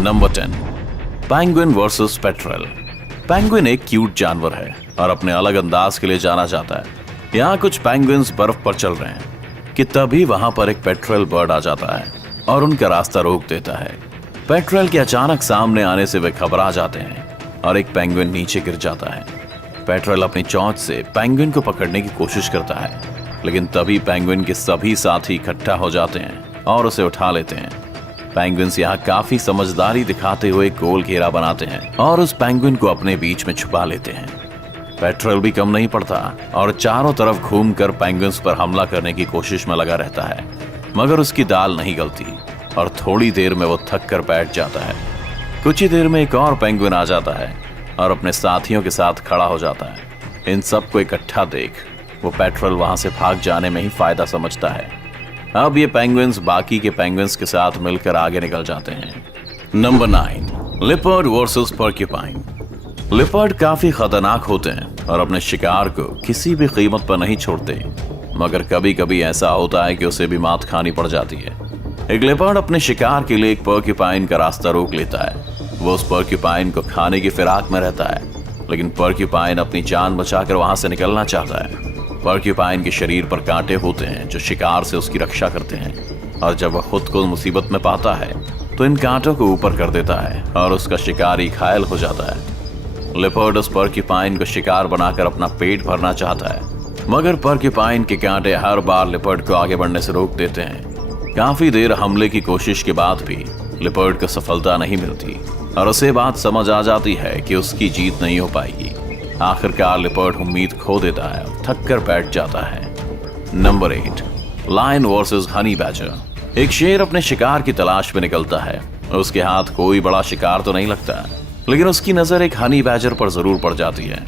Number 10, penguin versus petrol. Penguin एक cute जानवर है और अपने अलग अंदाज के लिए जाना जाता है। यहाँ कुछ पेंगुइन्स बर्फ पर चल रहे हैं कि तभी वहां पर एक पेट्रल बर्ड आ जाता है और उनका रास्ता रोक देता है। पेट्रल के अचानक सामने आने से वे घबरा जाते हैं और एक पेंगुइन नीचे गिर जाता है। पेट्रल अपनी चोंच से पेंगुइन को पकड़ने की कोशिश करता है, लेकिन तभी पेंगुइन के सभी साथी इकट्ठा हो जाते हैं और उसे उठा लेते हैं। पेंगुइन्स यहाँ काफी समझदारी दिखाते हुए गोल घेरा बनाते हैं और उस पेंगुइन को अपने बीच में छुपा लेते हैं। पेट्रल भी कम नहीं पड़ता और चारों तरफ घूमकर पेंगुइन्स पर हमला करने की कोशिश में लगा रहता है, मगर उसकी दाल नहीं गलती और थोड़ी देर में वो थक कर बैठ जाता है। कुछ ही देर में एक और पेंगुइन आ जाता है और अपने साथियों के साथ खड़ा हो जाता है। इन सबको इकट्ठा देख वो पेट्रल वहां से भाग जाने में ही फायदा समझता है। अब ये पेंगुइन्स बाकी के पेंगुइन्स के साथ मिलकर आगे निकल जाते हैं। Number 9, leopard versus porcupine. Leopard काफी खतरनाक होते हैं और अपने शिकार को किसी भी कीमत पर नहीं छोड़ते, मगर कभी कभी ऐसा होता है कि उसे भी मात खानी पड़ जाती है। एक लिपर्ड अपने शिकार के लिए एक पोर्क्यूपाइन का रास्ता रोक लेता है। वो उस पोर्क्यूपाइन को खाने की फिराक में रहता है, लेकिन पोर्क्यूपाइन अपनी जान बचाकर वहां से निकलना चाहता है। पोर्क्यूपाइन के शरीर पर कांटे होते हैं जो शिकार से उसकी रक्षा करते हैं, और जब वह खुद को मुसीबत में पाता है तो इन कांटों को ऊपर कर देता है और उसका शिकारी घायल हो जाता है। लिपर्ड उस पोर्क्यूपाइन को शिकार बनाकर अपना पेट भरना चाहता है, मगर पोर्क्यूपाइन के कांटे हर बार लिपर्ड को आगे बढ़ने से रोक देते हैं। काफी देर हमले की कोशिश के बाद भी लिपर्ड को सफलता नहीं मिलती और उसे बात समझ आ जाती है कि उसकी जीत नहीं हो पाएगी। आखिरकार लिपर्ड उम्मीद खो देता है और थक कर बैठ जाता है। Number 8, lion versus honey badger. एक शेर अपने शिकार की तलाश में निकलता है। उसके हाथ कोई बड़ा शिकार तो नहीं लगता, लेकिन उसकी नजर एक हनी बैजर पर जरूर पड़ जाती है।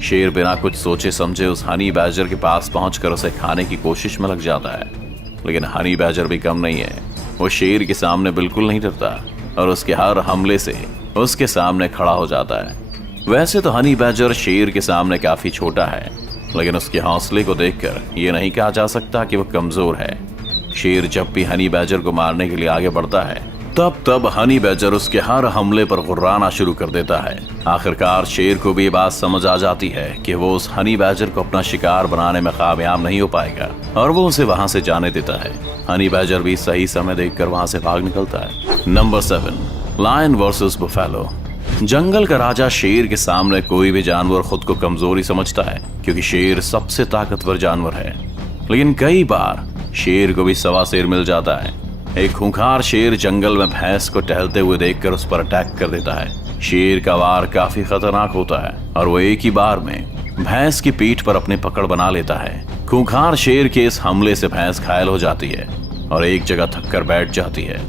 शेर बिना कुछ सोचे समझे उस हनी बैजर के पास पहुंचकर उसे खाने की कोशिश में लग जाता है, लेकिन हनी बैजर भी कम नहीं है। वो शेर के सामने बिल्कुल नहीं डरता और उसके हर हमले से उसके सामने खड़ा हो जाता है। वैसे तो हनी बैजर शेर के सामने काफी छोटा है, लेकिन उसके हौसले को देखकर ये नहीं कहा जा सकता कि वो कमजोर है। शेर जब भी हनी बैजर को मारने के लिए आगे बढ़ता है, तब हनी बैजर उसके हर हमले पर गुर्राना शुरू कर देता है। आखिरकार शेर को भी ये बात समझ आ जाती है कि वो उस हनी बैजर को अपना शिकार बनाने में कामयाब नहीं हो पाएगा और वो उसे वहां से जाने देता है। हनी बैजर भी सही समय देखकर वहां से भाग निकलता है। Number 7, lion versus buffalo. जंगल का राजा शेर के सामने कोई भी जानवर खुद को कमजोरी समझता है, क्योंकि शेर सबसे ताकतवर जानवर है। लेकिन कई बार शेर को भी सवा शेर मिल जाता है। एक खूंखार शेर जंगल में भैंस को टहलते हुए देखकर उस पर अटैक कर देता है। शेर का वार काफी खतरनाक होता है और वो एक ही बार में भैंस की पीठ पर अपनी पकड़ बना लेता है। खूंखार शेर के इस हमले से भैंस घायल हो जाती है और एक जगह थक कर बैठ जाती है।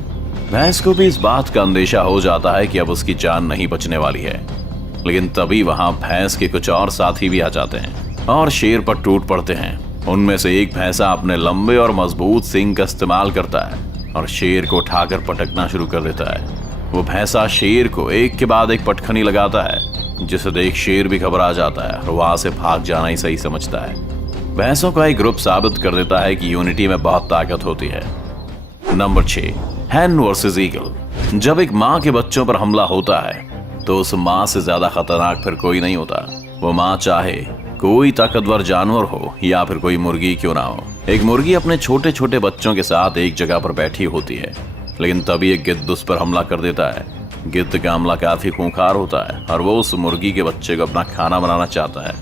भैंस को भी इस बात का अंदेशा हो जाता है कि अब उसकी जान नहीं बचने वाली है, लेकिन तभी वहां भैंस के कुछ और साथी भी आ जाते हैं और शेर पर टूट पड़ते हैं। उनमें से एक भैंसा अपने लंबे और मजबूत सींग का इस्तेमाल करता है और शेर को उठाकर पटकना शुरू कर देता है। वो भैंसा शेर को एक के बाद एक पटखनी लगाता है, जिसे देख शेर भी घबरा जाता है और वहां से भाग जाना ही सही समझता है। भैंसों का एक ग्रुप साबित कर देता है कि यूनिटी में बहुत ताकत होती है। नंबर 6, हैन वर्सेस ईगल। जब एक माँ के बच्चों पर हमला होता है तो उस माँ से ज्यादा खतरनाक फिर कोई नहीं होता। वो माँ चाहे कोई ताकतवर जानवर हो या फिर कोई मुर्गी क्यों ना हो। एक मुर्गी अपने छोटे छोटे बच्चों के साथ एक जगह पर बैठी होती है, लेकिन तभी एक गिद्ध उस पर हमला कर देता है। गिद्ध का हमला काफी खूंखार होता है और वो उस मुर्गी के बच्चे को अपना खाना बनाना चाहता है,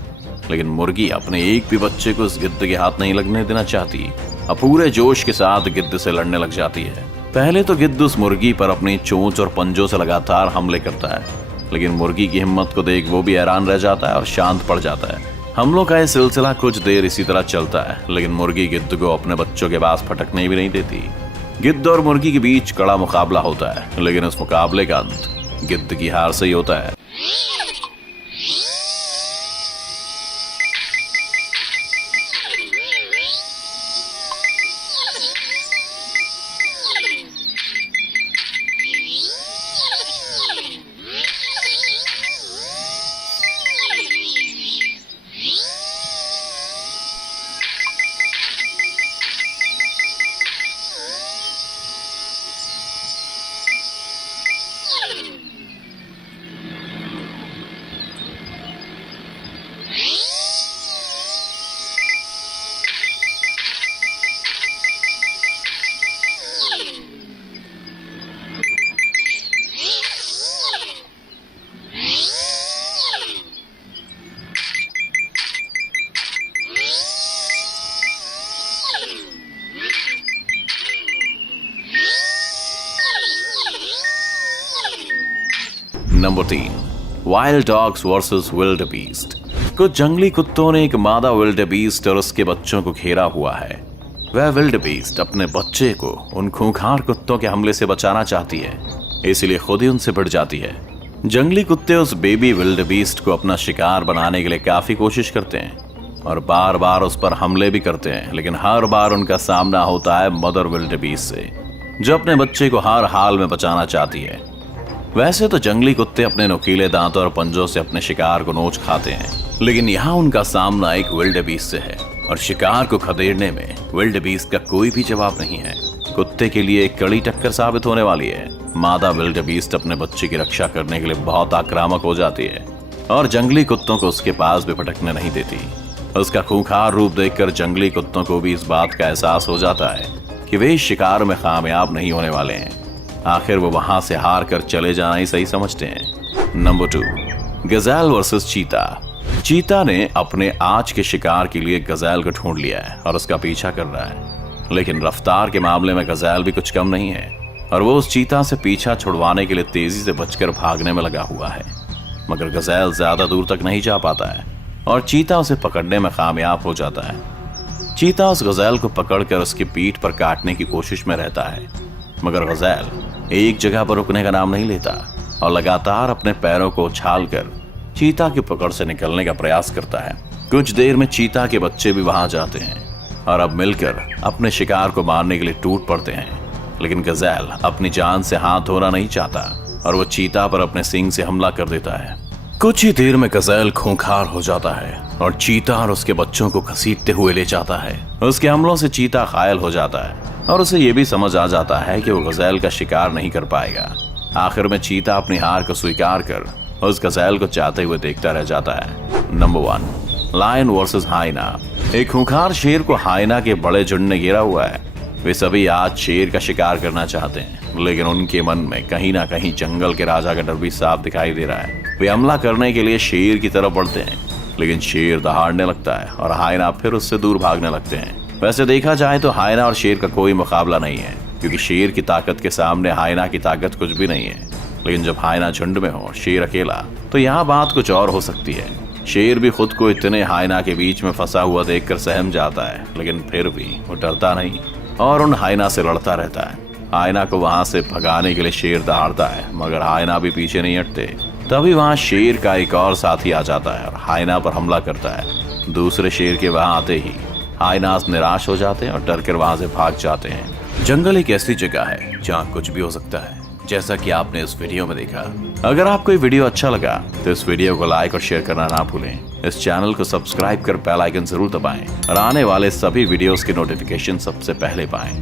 लेकिन मुर्गी अपने एक भी बच्चे को उस गिद्ध के हाथ नहीं लगने देना चाहती और पूरे जोश के साथ गिद्ध से लड़ने लग जाती है। पहले तो गिद्ध उस मुर्गी पर अपनी चोंच और पंजों से लगातार हमले करता है, लेकिन मुर्गी की हिम्मत को देख वो भी हैरान रह जाता है और शांत पड़ जाता है। हमलों का यह सिलसिला कुछ देर इसी तरह चलता है, लेकिन मुर्गी गिद्ध को अपने बच्चों के पास फटकने भी नहीं देती। गिद्ध और मुर्गी के बीच कड़ा मुकाबला होता है, लेकिन उस मुकाबले का अंत गिद्ध की हार से ही होता है। Number 3, wild dogs versus wildebeest. कुछ जंगली कुत्तों ने एक मादा विल्ड बीस्ट और उसके बच्चों को घेरा हुआ है। वह विल्ड बीस्ट अपने बच्चे को उन खूंखार कुत्तों के हमले से बचाना चाहती है, इसलिए खुद ही उनसे भिड़ जाती है। जंगली कुत्ते उस बेबी विल्ड बीस्ट को अपना शिकार बनाने के लिए काफी कोशिश करते हैं और बार बार उस पर हमले भी करते हैं, लेकिन हर बार उनका सामना होता है मदर विल्ड बीस्ट से, जो अपने बच्चे को हर हाल में बचाना चाहती है। वैसे तो जंगली कुत्ते अपने नुकीले दांतों और पंजों से अपने शिकार को नोच खाते हैं, लेकिन यहाँ उनका सामना एक विल्ड बीस्ट से है और शिकार को खदेड़ने में विल्ड बीस्ट का कोई भी जवाब नहीं है। कुत्ते के लिए एक कड़ी टक्कर साबित होने वाली है। मादा विल्ड बीस्ट अपने बच्चे की रक्षा करने के लिए बहुत आक्रामक हो जाती है और जंगली कुत्तों को उसके पास भी फटकने नहीं देती। उसका खूंखार रूप देखकर जंगली कुत्तों को भी इस बात का एहसास हो जाता है कि वे इस शिकार में कामयाब नहीं होने वाले हैं। आखिर वो वहां से हार कर चले जाना ही सही समझते हैं। नंबर 2, गजेल वर्सेस चीता। चीता ने अपने आज के शिकार के लिए गजेल को ढूंढ लिया है और उसका पीछा कर रहा है, लेकिन रफ्तार के मामले में गजेल भी कुछ कम नहीं है और वो उस चीता से पीछा छुड़वाने के लिए तेजी से बचकर भागने में लगा हुआ है। मगर गजेल ज्यादा दूर तक नहीं जा पाता है और चीता उसे पकड़ने में कामयाब हो जाता है। चीता उस गजेल को पकड़कर उसकी पीठ पर काटने की कोशिश में रहता है, मगर गजेल एक जगह पर रुकने का नाम नहीं लेता और लगातार अपने पैरों को उछालकर चीता की पकड़ से निकलने का प्रयास करता है। कुछ देर में चीता के बच्चे भी वहां जाते हैं और अब मिलकर अपने शिकार को मारने के लिए टूट पड़ते हैं, लेकिन गजेल अपनी जान से हाथ धोना नहीं चाहता और वो चीता पर अपने सींग से हमला कर देता है। कुछ ही देर में गजेल खूंखार हो जाता है और चीता और उसके बच्चों को घसीटते हुए ले जाता है। उसके हमलों से चीता घायल हो जाता है और उसे ये भी समझ आ जाता है कि वो गजेल का शिकार नहीं कर पाएगा। आखिर में चीता अपनी हार को स्वीकार कर उस गजेल को चाहते हुए देखता रह जाता है। Number 1, lion versus hyena. एक खूंखार शेर को हाइना के बड़े झुंड ने घेरा हुआ है। वे सभी आज शेर का शिकार करना चाहते हैं, लेकिन उनके मन में कहीं ना कहीं जंगल के राजा का डर भी साफ दिखाई दे रहा है। वे हमला करने के लिए शेर की तरफ बढ़ते हैं, लेकिन शेर दहाड़ने लगता है और हाइना फिर उससे दूर भागने लगते हैं। वैसे देखा जाए तो हाइना और शेर का कोई मुकाबला नहीं है, क्योंकि शेर की ताकत के सामने हाइना की ताकत कुछ भी नहीं है। लेकिन जब हाइना झुंड में हो, शेर अकेला, तो यहाँ बात कुछ और हो सकती है। शेर भी खुद को इतने हाइना के बीच में फंसा हुआ देखकर सहम जाता है, लेकिन फिर भी वो डरता नहीं और उन हाइना से लड़ता रहता है। हाइना को वहां से भगाने के लिए शेर दहाड़ता है, मगर हाइना भी पीछे नहीं हटते। तभी वहां शेर का एक और साथी आ जाता है और हाइना पर हमला करता है। दूसरे शेर के वहां आते ही हाइनास निराश हो जाते हैं और डर कर वहां से भाग जाते हैं। जंगल एक ऐसी जगह है जहाँ कुछ भी हो सकता है, जैसा कि आपने इस वीडियो में देखा। अगर आपको ये वीडियो अच्छा लगा तो इस वीडियो को लाइक और शेयर करना ना भूलें। इस चैनल को सब्सक्राइब कर बेल आइकन जरूर दबाएं और आने वाले सभी वीडियोस के नोटिफिकेशन सबसे पहले पाएं।